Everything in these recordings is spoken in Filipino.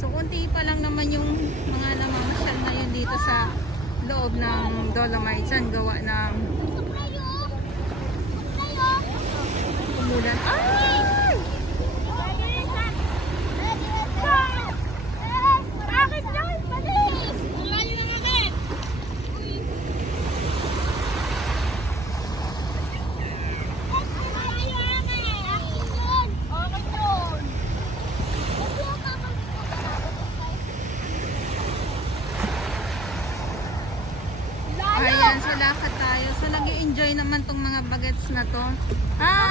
So unti pa lang naman yung mga namamasyal ngayon dito sa loob ng Dolomites Sun, gawa ng umulan. Ay! Ayan, so lakad tayo. So nag-i-enjoy naman tong mga bagets na to. Hi!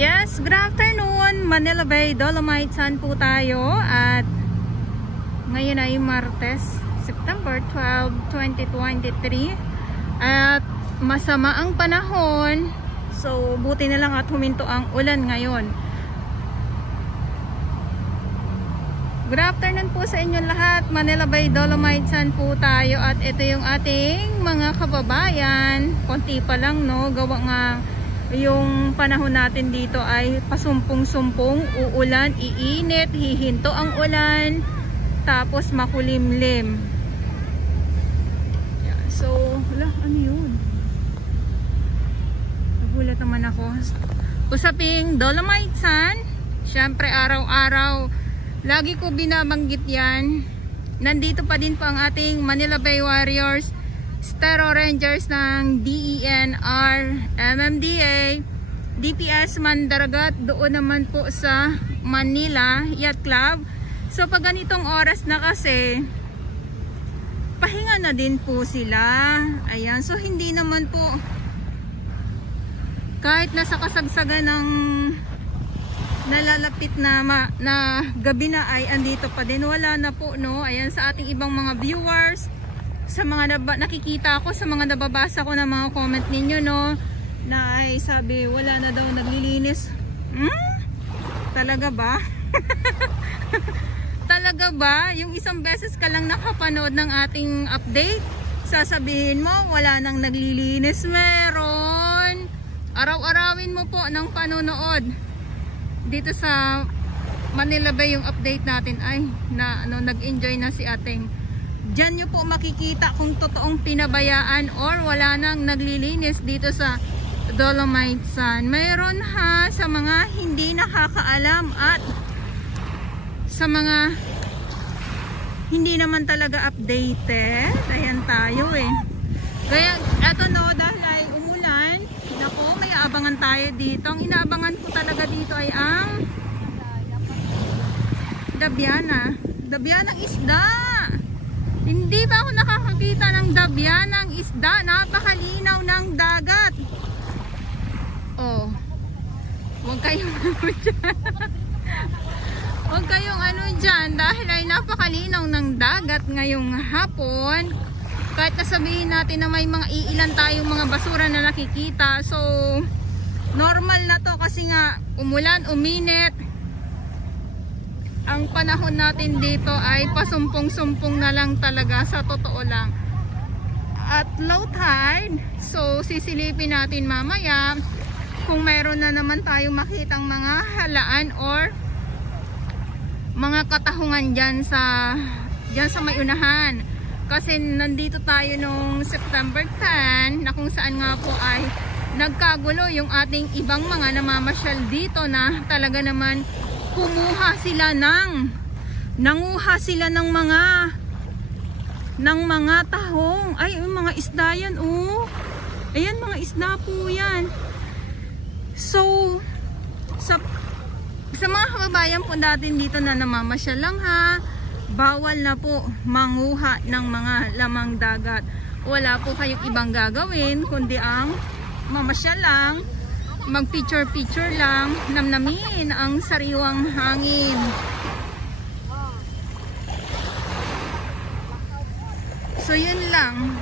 Yes, good afternoon, Manila Bay, Dolomites Sun po tayo at ngayon ay Martes, September 12, 2023 at masama ang panahon, so buti na lang at huminto ang ulan ngayon. Good afternoon po sa inyong lahat, Manila Bay, Dolomites Sun po tayo at ito yung ating mga kababayan, konti pa lang no, gawa nga yung panahon natin dito ay pasumpong-sumpong, uulan, iinit, hihinto ang ulan, tapos makulimlim. Yeah, so, wala, ano yun? Nagulat naman ako. Usaping Dolomites Sun, syempre araw-araw, lagi ko binabanggit yan. Nandito pa din po ang ating Manila Bay Warriors, Stero Rangers ng DENR, MMDA, DPS Mandaragat, doon naman po sa Manila Yacht Club. So pag ganitong oras na kasi, pahinga na din po sila. Ayan, so hindi naman po, kahit nasa kasagsagan ng nalalapit na gabi na ay andito pa din, wala na po no. Ayan, sa ating ibang mga viewers, sa mga nakikita ko, sa mga nababasa ko ng mga comment ninyo no, na ay sabi wala na daw naglilinis. Talaga ba? Talaga ba? Yung isang beses ka lang nakapanood ng ating update, sasabihin mo wala nang naglilinis? Meron. Araw-arawin mo po ng panonood dito sa Manila Bay yung update natin ay na ano, nag-enjoy na si ating. Diyan nyo po makikita kung totoong pinabayaan or wala nang naglilinis dito sa Dolomites Sun. Mayroon ha, sa mga hindi nakakaalam at sa mga hindi naman talaga updated. Ayan tayo eh. Kaya eto no, dahil ay umulan, nako, may aabangan tayo dito. Ang inaabangan ko talaga dito ay ang Dabiana. Dabya ng isda. Hindi ba ako nakakakita ng dabya ng isda? Napakalinaw ng dagat. Oh. Huwag kayong ano dyan. Huwag kayong ano dyan. Dahil ay napakalinaw ng dagat ngayong hapon. Kahit nasabihin natin na may mga iilan tayong mga basura na nakikita. So, normal na to kasi nga umulan, uminit. Ang panahon natin dito ay pasumpong-sumpong na lang talaga, sa totoo lang. At low tide, so sisilipin natin mamaya kung mayroon na naman tayong makitang mga halaan or mga katahungan dyan sa may unahan. Kasi nandito tayo nung September 10 na kung saan nga po ay nagkagulo yung ating ibang mga namamasyal dito na talaga naman nanguha sila ng mga tahong. Ay, yung mga isda yan, oh. Ayan, mga isda po yan. So, sa mga kababayan po natin dito na namamasyal lang ha, bawal na po manguha ng mga lamang dagat. Wala po kayong ibang gagawin kundi ang mamasyal lang, mag picture lang, namnamin ang sariwang hangin. So yun lang.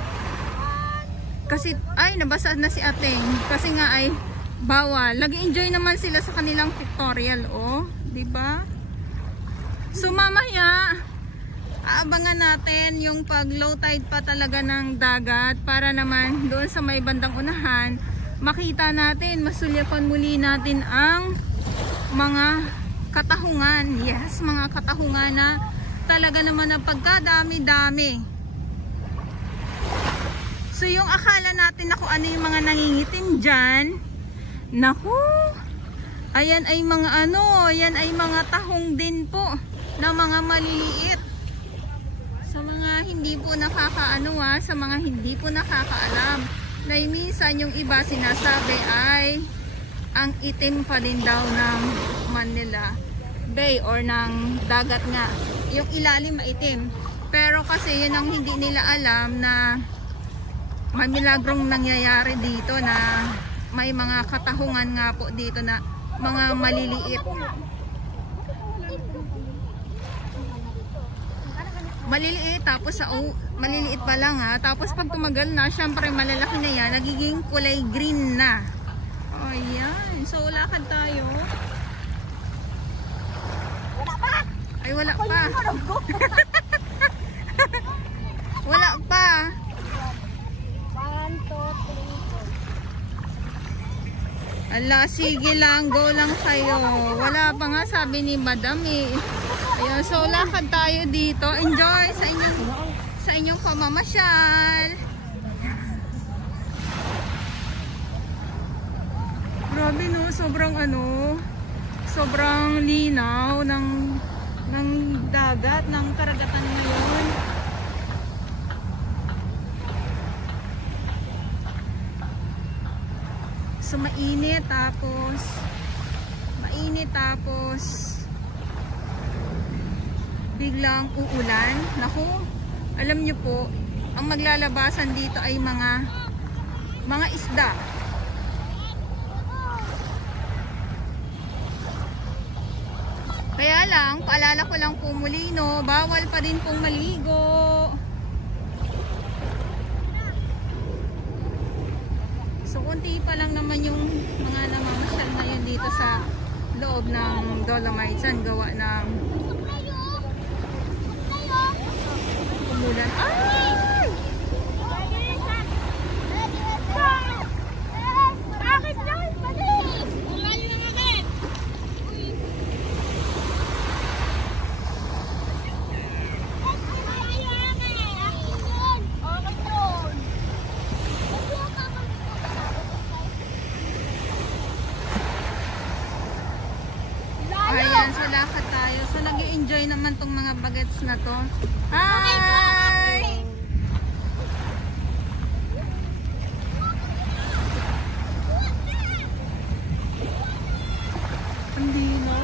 Kasi ay nabasa na si Ateng kasi nga ay bawal. Nag-enjoy naman sila sa kanilang pictorial, oh, 'di ba? So mamaya aabangan natin yung pag low tide pa talaga ng dagat para naman doon sa may bandang unahan makita natin, masulyapan muli natin ang mga katahungan. Yes, mga katahungan na talaga naman na pagkadami-dami. So yung akala natin na kung ano yung mga nangingitim dyan, naku, ayan ay mga ayan ay mga tahong din po na mga maliliit. Sa mga hindi po sa mga hindi po nakakaalam, na minsan yung iba sinasabi ay ang itim pa din daw ng Manila Bay or ng dagat nga. Yung ilalim maitim. Pero kasi yun ang hindi nila alam na may milagrong nangyayari dito na may mga katahungan nga po dito na mga maliliit. Maliliit tapos maliliit pa lang ha. Tapos pag tumagal na, syempre malalaki na yan, nagiging kulay green na. Oh, yan. So lakad tayo. Wala pa. Ay wala pa. Wala pa. 1, 2, 3. Ala, sige lang, go lang kayo. Wala pa nga sabi ni Madam eh. Ayun, so lakad tayo dito. Enjoy sa inyong pamamasyal. Grabe no, sobrang linaw ng dagat, ng karagatan ngayon. So mainit tapos biglang uulan. Naku, alam nyo po, ang maglalabasan dito ay mga isda. Kaya lang, paalala ko lang po muli, no, bawal pa din pong maligo. So, konti pa lang naman yung mga namamasyal ngayon dito sa loob ng Dolomites. Ang gawa ng umulan. Ay! Ayan, so lakad tayo. So nag-i-enjoy naman tong mga bagets na to. Hi! Ang dinaw.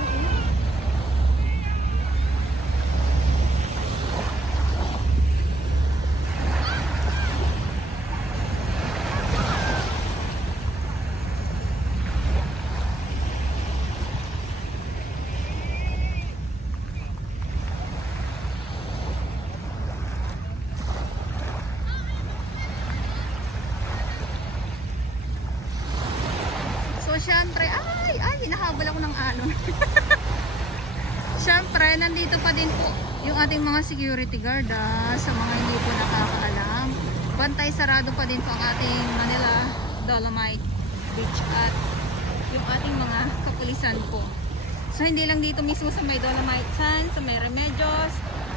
ano. Siyempre, nandito pa din po yung ating mga security guard sa mga hindi po nakakaalam. Bantay sarado pa din po ang ating Manila Dolomite Beach at yung ating mga kapulisan po. So hindi lang dito mismo sa may Dolomite Sands, sa may Remedios,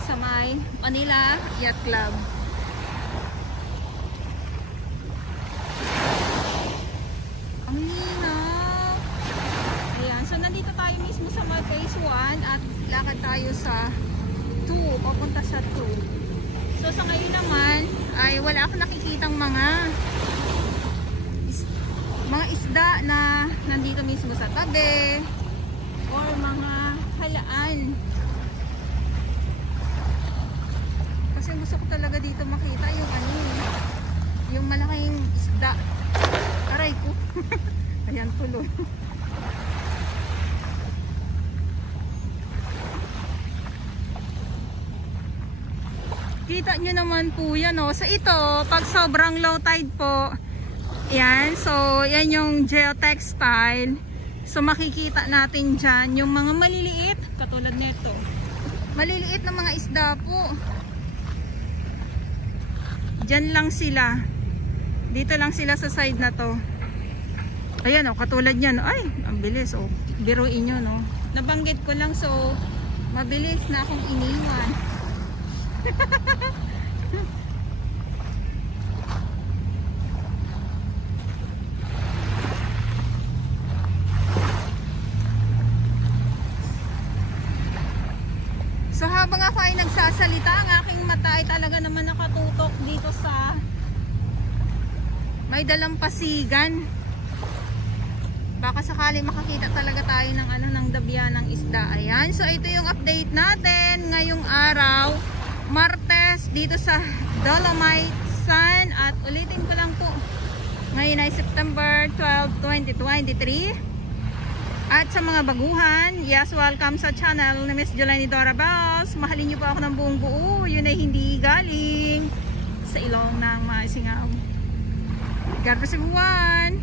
sa may Manila Yacht Club. Ang linaw. Ayan, so nandito tayo mismo sa may phase 1 at lakad tayo sa 2, papunta sa 2. So sa ngayon naman ay wala akong nakikitang mga isda na nandito mismo sa tabi or mga halaan. Kasi gusto ko talaga dito makita yung ano, yung malaking isda. Aray ko. Ayan tuloy. Kita nyo naman po yan, oh. So ito, pag sobrang low tide po, yan, so yan yung geotextile. So makikita natin dyan yung mga maliliit, katulad nito. Maliliit na mga isda po. Dyan lang sila. Dito lang sila sa side na to. Ayan, oh, katulad yan. Ay, ang bilis, oh. Biruin nyo, no. Nabanggit ko lang, so mabilis na akong iniwan. So habang ako ay nagsasalita, ang aking mata ay talaga naman nakatutok dito sa may dalampasigan. Baka sakali makakita talaga tayo ng ano, ng dabya ng isda. Ayan, so ito yung update natin ngayong araw, Martes, dito sa Dolomite Sun. At ulitin ko lang po, ngayon ay September 12, 2023. At sa mga baguhan, yes, welcome sa channel ni Miss Jeleny Dora Bells. Mahalin niyo po ako ng buong buo. Yun ay hindi galing sa ilong ng mga singaw. God bless everyone.